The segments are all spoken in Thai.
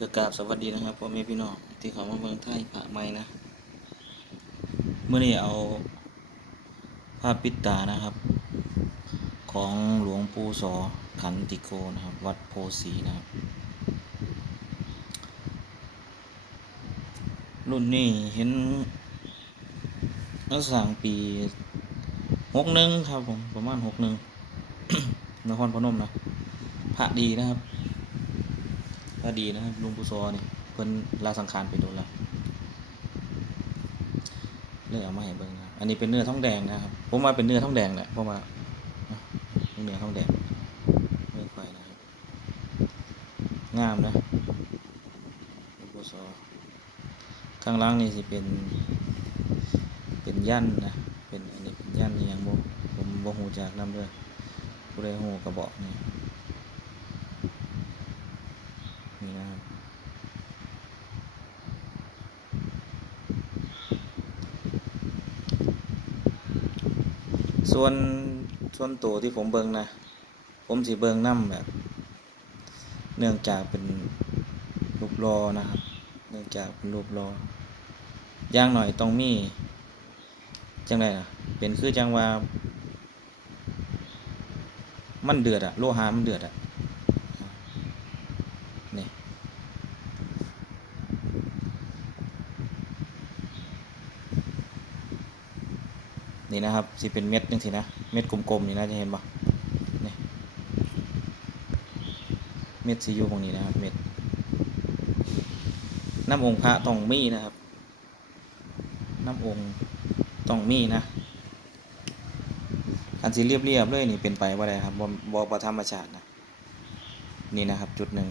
เกิดกราบสวัสดีนะครับพ่อแม่พี่น้องที่เขามาเมืองไทยผ่าไม้นะเมื่อนี้เอาภาพปิดตานะครับ ของหลวงปู่สอขันติโกนะครับ วัดโพสีนะครับ รุ่นนี้เห็นนักสั่งปีหกหนึ่งครับผมประมาณหกหนึ่งนครพนมนะพระดีนะครับ พระดีนะครับลุงปุซอนี่เพิ่นลาสังขารไปโดนแล้วเลยเอามาให้เบิ่งนะอันนี้เป็นเนื้อทองแดงนะครับ ผมว่าเป็นเนื้อทองแดงแหละเพราเนื้อทองแดงเนื้อไฟนะครับงามนะลุงปุซอข้างล่างนี่สิเป็น เป็นยันนะเป็นอันนี้เป็นยันนี่ยังบ่ผมบ่ฮู้จักนำเด้อผู้ใดฮู้ก็บอกนี่ นี่นะครับส่วนส่วนตัวที่ผมเบิงนะ ผมสิเบิงน้ำแบบ เนื่องจากเป็นรูปรอนะครับ เนื่องจากเป็นรูปรอย่างหน่อยต้องมีจังไดล่ะเป็นคือจังว่า มันเดือดอะโลหะมันเดือดอะนี่ นี่นะครับสิเป็นเม็ดจังซี่นะ เม็ดกลมๆนี่นะจะเห็นบ่นี่เม็ดสิอยู่ตรงนี้นะครับ เม็ดน้ำองค์พระต้องมีนะครับ น้ำองค์ต้องมีนะอันสิเรียบเรียบๆเลยนี่เป็นไปว่าไดครับบ่บ่บ่ธรรมชาตินะนี่นะครับจุดหนึ่ง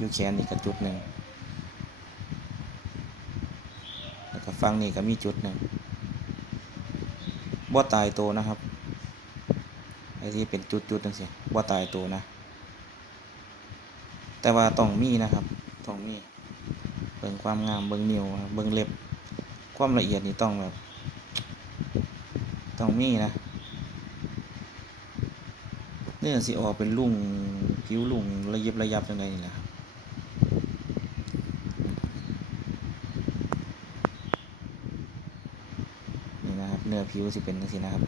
ยูแขนนี่ก็จุดหนึ่งแล้วก็ฟังนี่ก็มีจุดหนึ่ง บ่ตายตัวนะครับไอ้ที่เป็นจุดจุดๆจังซี่บ่ตายตัวนะ แต่ว่าต้องมีนะครับต้องมีเบิ่งความงามเบิ่งนิ้วเบิ่งเล็บ ความละเอียดนี่ต้องแบบ ต้องมีนะเนื้อสิออกเป็นลุ่งผิวลุ่งระยิบระยับจังไดนี่นี่นะครับ เนื้ อผิวสิเป็นจังซี่นะครับ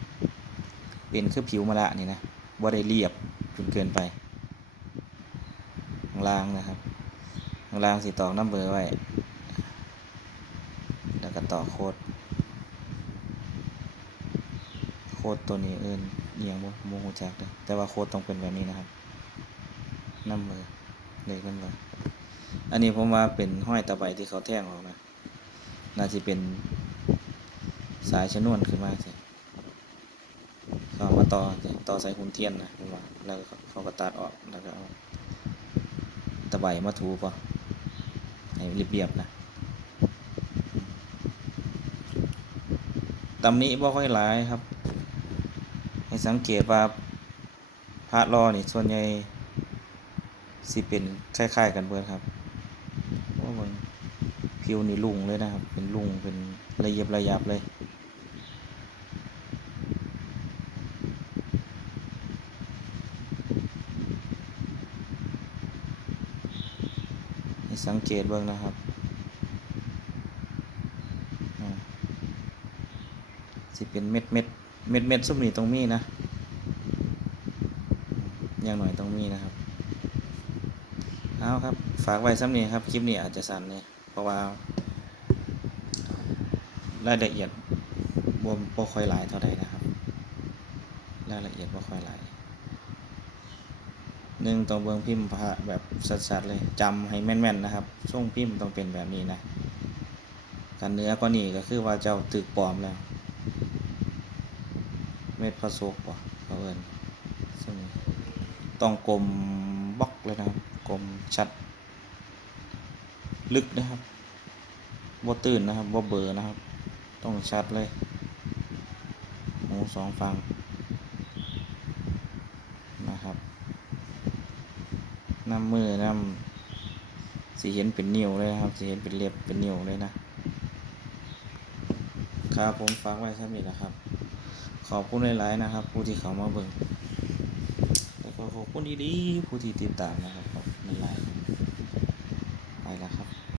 เป็นคือผิวมะละนี่นะบ่ได้เรียบจนเกินไปข้างล่างนะครับข้างล่างสิตอกน้ำเบอร์ไว้ แล้วก็ต่อโคดโคดตัวนี้เอินเอียงบ่บ่ฮู้จักเด้อแต่ว่าโคดต้องเป็นแบบนี้นะครับน้ำเบอร์เลขมันว่าอันนี้ผมว่าเป็นห้อยตะไบที่เขาแท่งออกนะน่าจะเป็น สายชนวนขึ้นมาสิเขามาต่อสิต่อใส่หุ่นเทียนนะผมว่าแล้วเขาก็ตัดออกแล้วก็เอาตะไบมาถูป่ะให้เรียบๆนะตำนี้บ่ค่อยหลายครับ ให้สังเกตว่าพระรอนี่ส่วนใหญ่สิเป็นคล้ายๆ กันเบิดครับว่ามันผิวนี่ลุ่งเลยนะครับ เป็นลุ่งเป็นระเยียบระยับเลย สังเกตเบิ่งนะครับอ่าสิเป็นเม็ดเม็ดเม็ดเม็ดซุปนี่ตรงมีนะอย่างหน่อยตรงมีนะครับเอาครับ ฝากไว้ซ้ำนี้ครับ คลิปนี้อาจจะสั้นเลยเพราะว่ารายละเอียดบ่บ่ค่อยหลายเท่าใดนะครับ รายละเอียดบ่ค่อยหลาย หนึ่งต้องเบิ่งพิมพ์พระแบบชัดๆเลยจำให้แม่นๆนะครับช่วงพิมพ์ต้องเป็นแบบนี้นะกันเนื้อก็นี่ก็คือว่าเจ้าตึกปลอมแล้วเม็ดพระโศกป่ะเขาเอินซึ่งต้องกลมบล็อกเลยนะครับกลมชัด ลึกนะครับบ่ตื่นนะครับบ่เบลอนะครับ ต้องชัดเลยหูสองฟังนะครับ น้ำมือน้ำสีเห็นเป็นนิ้วเลยนะครับสีเห็นเป็นเล็บเป็นนิ้วเลยนะครับผมฝากไว้สักนิดนะครับ ขอบคุณหลายๆนะครับ ผู้ที่เขามาเบิ่งแล้วก็ขอบคุณดีๆผู้ที่ติดตามนะครับขอบคุณหลายๆแล้วครับ